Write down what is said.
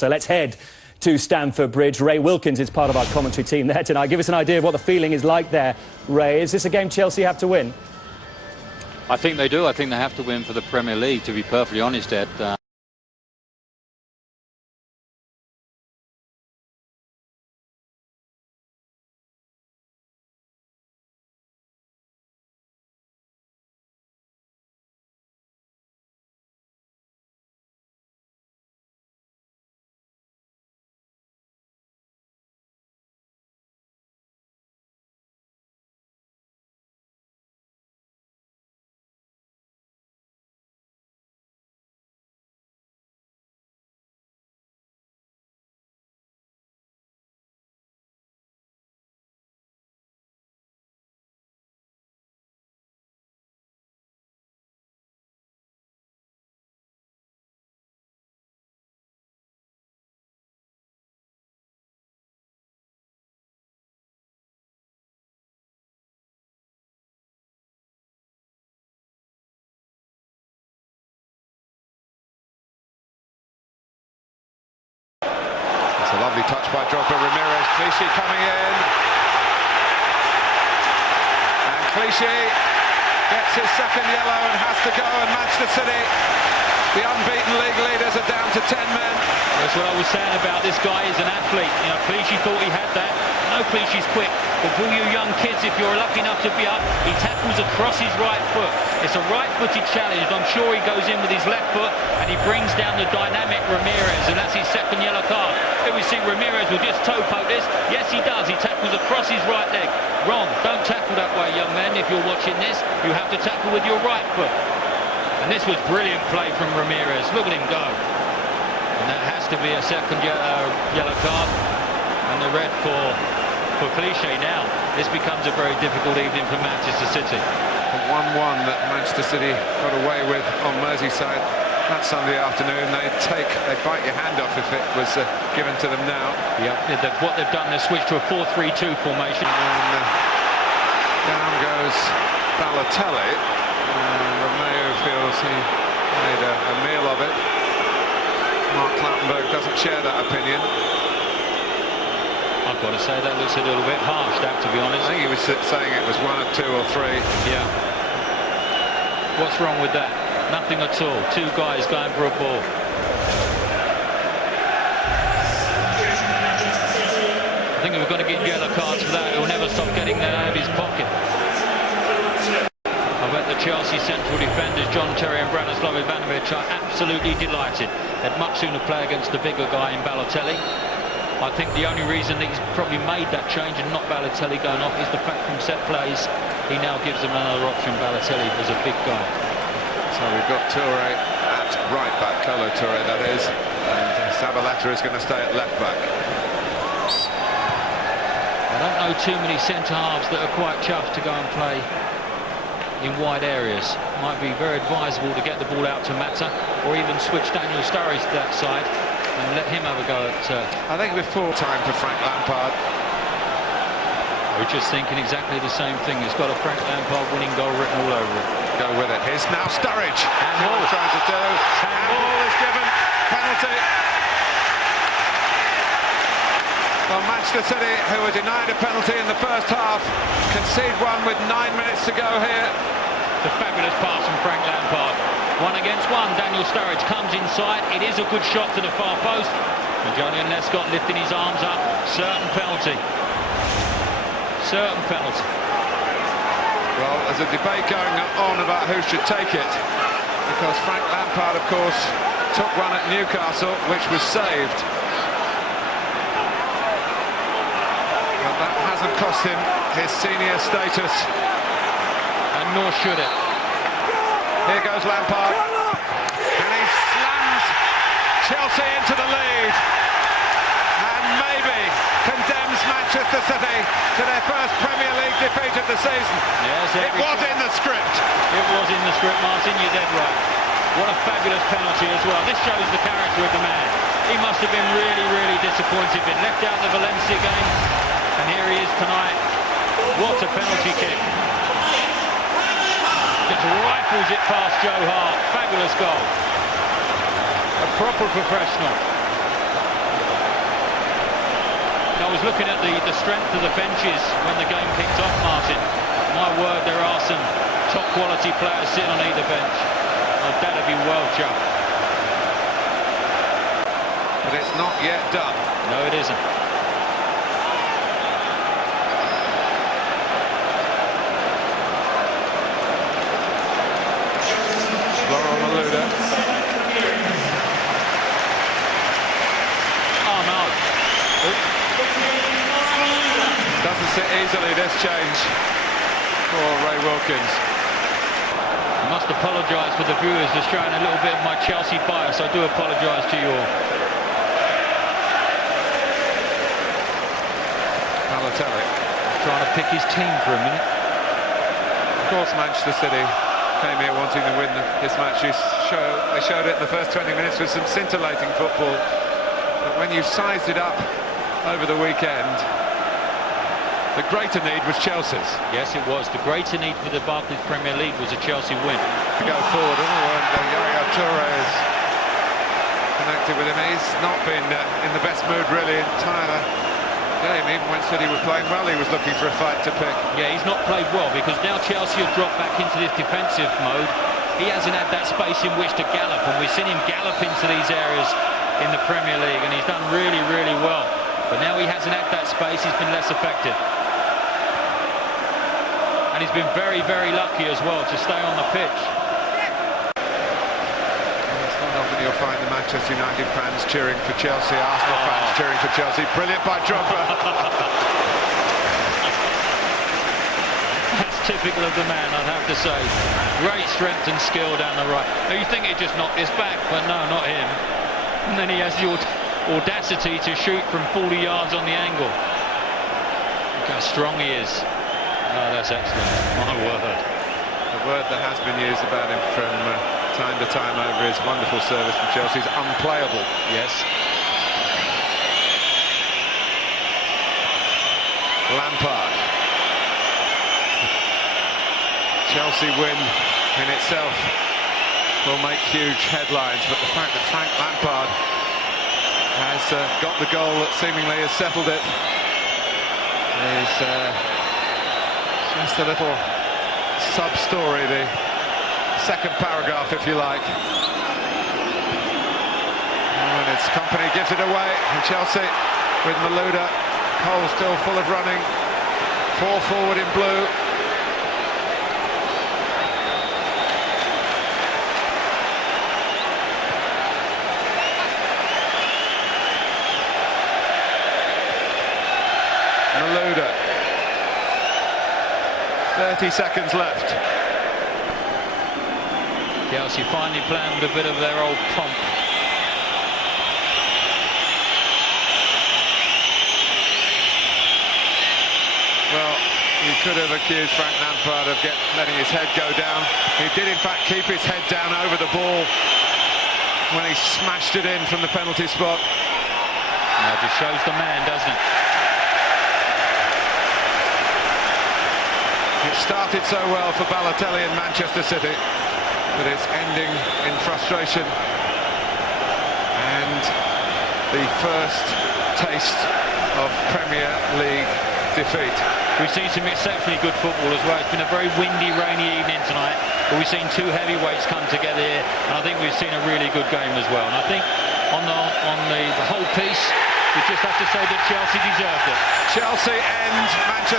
So let's head to Stamford Bridge. Ray Wilkins is part of our commentary team there tonight. Give us an idea of what the feeling is like there, Ray. Is this a game Chelsea have to win? I think they do. I think they have to win for the Premier League, to be perfectly honest, Ed. It's a lovely touch by Drogba. Ramirez, Clichy coming in. And Clichy gets his second yellow and has to go, and Manchester City, the unbeaten league leaders, are down to 10 men. That's what I was saying about this guy is an athlete. You know, Clichy thought he had that. No, Clichy's quick. But for you young kids, if you're lucky enough to be up, he tackles across his right foot. It's a right-footed challenge. I'm sure he goes in with his left foot and he brings down the dynamic Ramirez, and that's his second yellow card. Here we see Ramirez will just toe poke this. Yes, he does. He tackles across his right leg. Wrong. Don't tackle that way, young man. If you're watching this, you have to tackle with your right foot. And this was brilliant play from Ramirez. Look at him go. And that has to be a second yellow card. And the red for Clichy now. This becomes a very difficult evening for Manchester City. The 1-1 that Manchester City got away with on Merseyside that Sunday afternoon. They bite your hand off if it was given to them now. Yep, what they've done, they've switched to a 4-3-2 formation. And down goes Balotelli. Romeo feels he made a meal of it. Mark Clattenburg doesn't share that opinion. I've got to say that looks a little bit harsh, that, to be honest. I think he was saying it was 1 or 2 or 3. Yeah. What's wrong with that? Nothing at all. Two guys going for a ball. I think if we're going to get yellow cards for that, he'll never stop getting that out of his pocket. I bet the Chelsea central defenders, John Terry and Branislav Ivanovic, are absolutely delighted. They'd much sooner play against the bigger guy in Balotelli. I think the only reason that he's probably made that change and not Balotelli going off is the fact from set plays he now gives them another option. Balotelli is a big guy. So we've got Toure at right back, Kolo Toure that is, and Zabaleta is going to stay at left back. I don't know too many centre halves that are quite chuffed to go and play in wide areas. Might be very advisable to get the ball out to Mata, or even switch Daniel Sturridge to that side and let him have a go at... I think before time for Frank Lampard. We're just thinking exactly the same thing. It's got a Frank Lampard winning goal written all over it. Go with it. Here's now Sturridge. Handball. Trying to do. Handball is given. Penalty. Well, Manchester City, who were denied a penalty in the first half, concede one with 9 minutes to go here. It's a fabulous pass from Frank Lampard. 1 against 1. Daniel Sturridge comes inside. It is a good shot to the far post. And Julian Lescott lifting his arms up. Certain penalty. Certain penalty. Well, there's a debate going on about who should take it, because Frank Lampard, of course, took one at Newcastle, which was saved. But that hasn't cost him his senior status. And nor should it. Here goes Lampard, and he slams Chelsea into the lead, and maybe condemns Manchester City to their first Premier League defeat of the season. Yes, it was in the script. It was in the script, Martin, you're dead right. What a fabulous penalty as well. This shows the character of the man. He must have been really, really disappointed. Been left out the Valencia game, and here he is tonight. What a penalty kick. Just rifles it past Joe Hart. Fabulous goal. A proper professional. I was looking at the strength of the benches when the game kicked off, Martin. My word, there are some top quality players sitting on either bench. Oh, that'd be well chuffed. But it's not yet done. No, it isn't. Doesn't sit easily, this change for Ray Wilkins. I must apologise for the viewers for showing a little bit of my Chelsea bias. I do apologise to you all. Balotelli Trying to pick his team for a minute. Of course, Manchester City came here wanting to win this match. They showed it in the first 20 minutes with some scintillating football. But when you sized it up over the weekend, the greater need was Chelsea's. Yes, it was. The greater need for the Barclays Premier League was a Chelsea win. Go forward, and Yaya Toure is connected with him. He's not been in the best mood really entire game. Even when City were playing well, he was looking for a fight to pick. Yeah, he's not played well because now Chelsea have dropped back into this defensive mode. He hasn't had that space in which to gallop, and we've seen him gallop into these areas in the Premier League, and he's done really, really well. But now he hasn't had that space, he's been less effective. And he's been very, very lucky as well to stay on the pitch. It's not often you'll find the Manchester United fans cheering for Chelsea, Arsenal fans cheering for Chelsea. Brilliant by Drogba. That's typical of the man, I'd have to say. Great strength and skill down the right. Now you think he just knocked this back, but no, not him. And then he has the audacity to shoot from 40 yards on the angle. Look how strong he is. Oh, that's excellent. My word. The word that has been used about him from time to time over his wonderful service from Chelsea is unplayable. Yes. Lampard. Chelsea win in itself will make huge headlines, but the fact that Frank Lampard has got the goal that seemingly has settled it is just a little sub-story, the second paragraph, if you like. And its company gives it away, and Chelsea with Malouda, Cole still full of running, 4 forward in blue. Malouda. 30 seconds left. Chelsea finally playing with a bit of their old pomp. Well, you could have accused Frank Lampard of letting his head go down. He did in fact keep his head down over the ball when he smashed it in from the penalty spot. Now it just shows the man, doesn't it? It started so well for Balotelli in Manchester City, but it's ending in frustration. And the first taste of Premier League defeat. We've seen some exceptionally good football as well. It's been a very windy, rainy evening tonight, but we've seen two heavyweights come together here, and I think we've seen a really good game as well. And I think on the whole piece, we just have to say that Chelsea deserved it. Chelsea end Manchester